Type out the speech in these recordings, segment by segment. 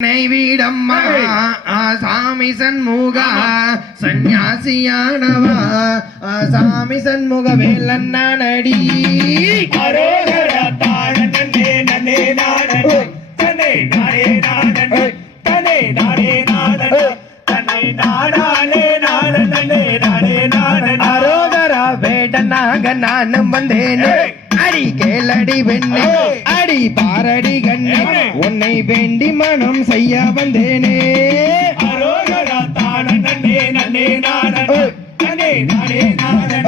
வீடம்மா சாமி சண்முகா சந்நியாசியானவா சாமி சண்முக வேலண்ணா நடி அரோகர தாழனே நன்னே நாடன் தன்னை நாடே நாடன் தன்னை நாடே நாடன் தன்னை நாடானே நாடன் தன்னை நாடே நாடன் நானும் வந்தேனே. அடி கேளடி பெண்ணே அடி பாரடி கண்ணே. உன்னை வேண்டி மனம் செய்ய வந்தேனே. நன்னே நானே நானே.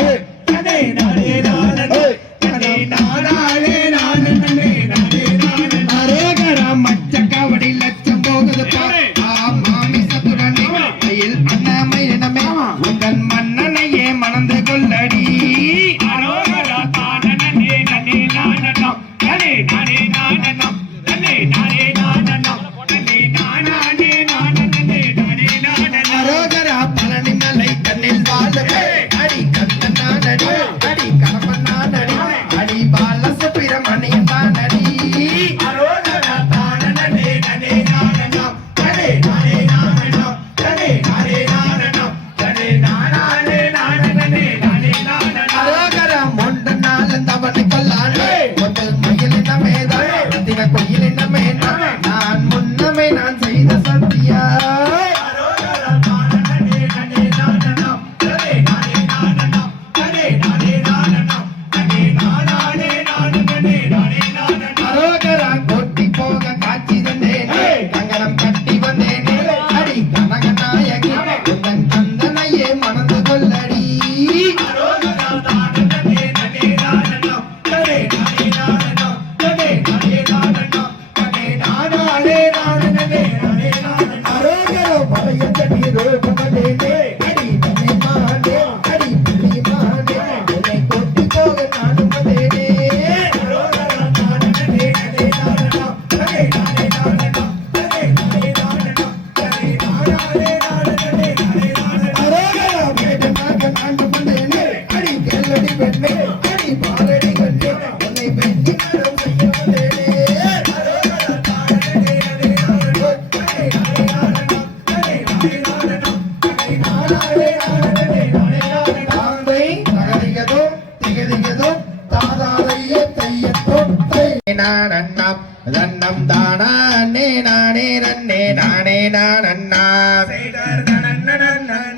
நானண்ணாம் தன்னம் தானே நானே நன்னே நானே நானண்ணா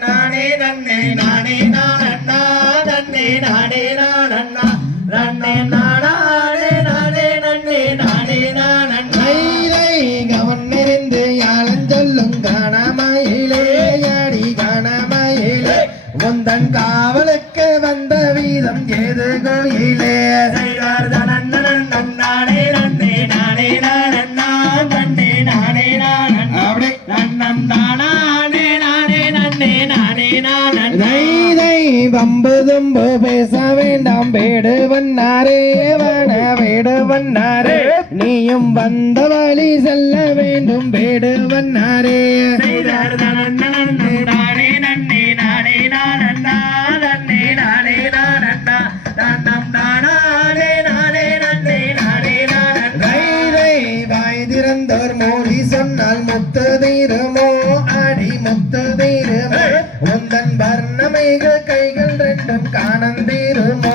நானே நன்னே நானே நானண்ணா நன்னே நானே நானண்ணா நன்னே நானே நானே நன்னே நானே நானண்ணை கவன் நிறைந்து யாழன் சொல்லும் காணமயிலே அடி காணமயிலே உந்தன் கா வம்பு தும்பு பேச வேண்டாம். வேடு வண்ணாரே வன வேடு வண்ணாரே. நீயும் வந்த வழி செல்ல வேண்டும். வேடு வண்ணாரே. வாய்திருந்தோர் மோடி சொன்னால் முத்து தீருமோ? அடி முத்து தீருமோ? உந்தன் வர்ண கைகள் கைகள் ரெண்டும் காணந்திருமோ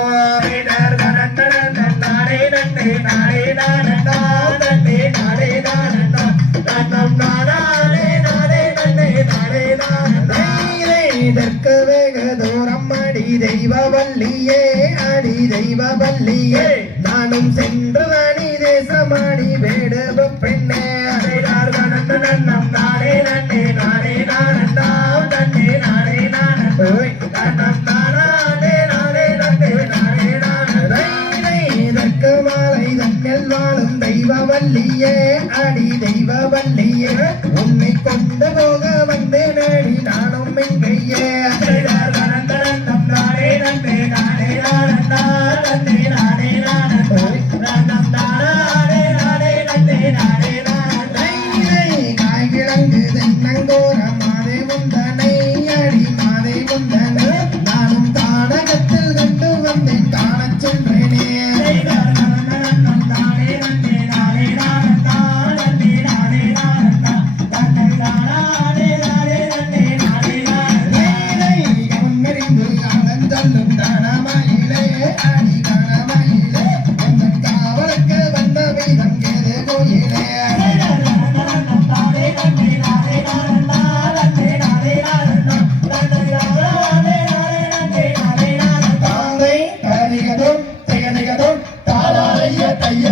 இதற்கு வேக தூரம் அடி தெய்வ வள்ளியே அடி தெய்வ வள்ளியே. நானும் சென்று yeah.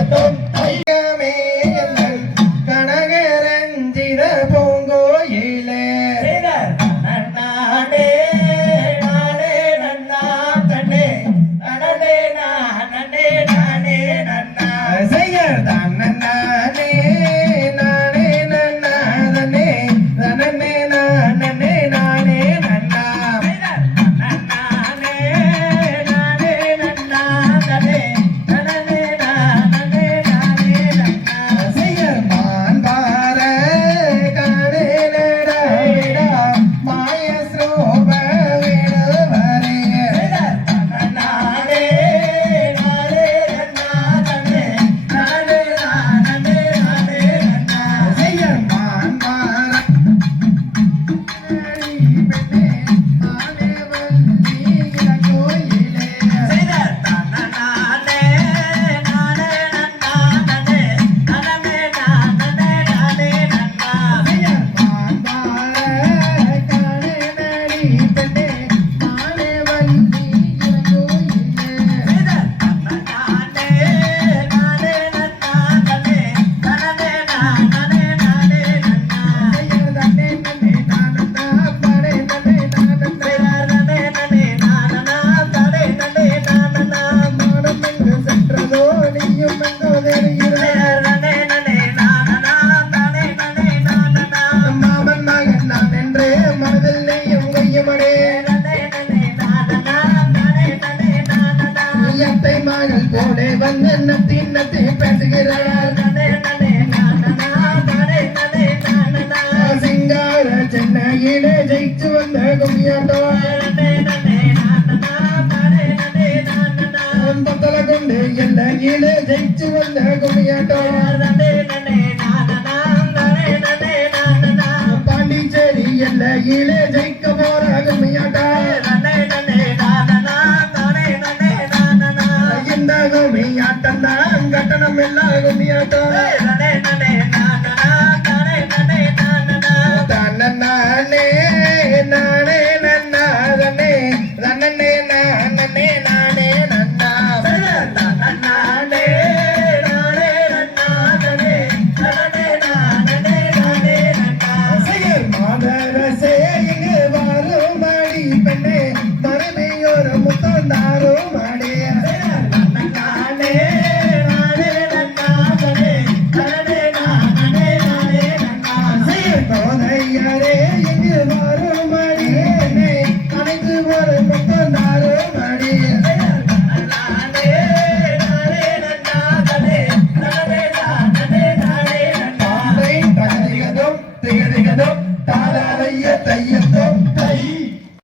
வேண்டும் எல்லையிலே ஜெயிக்க போற அகமியாட்டா இந்த அகமியாட்டம் தான் கட்டணம் எல்லாம் அகமியாட்டா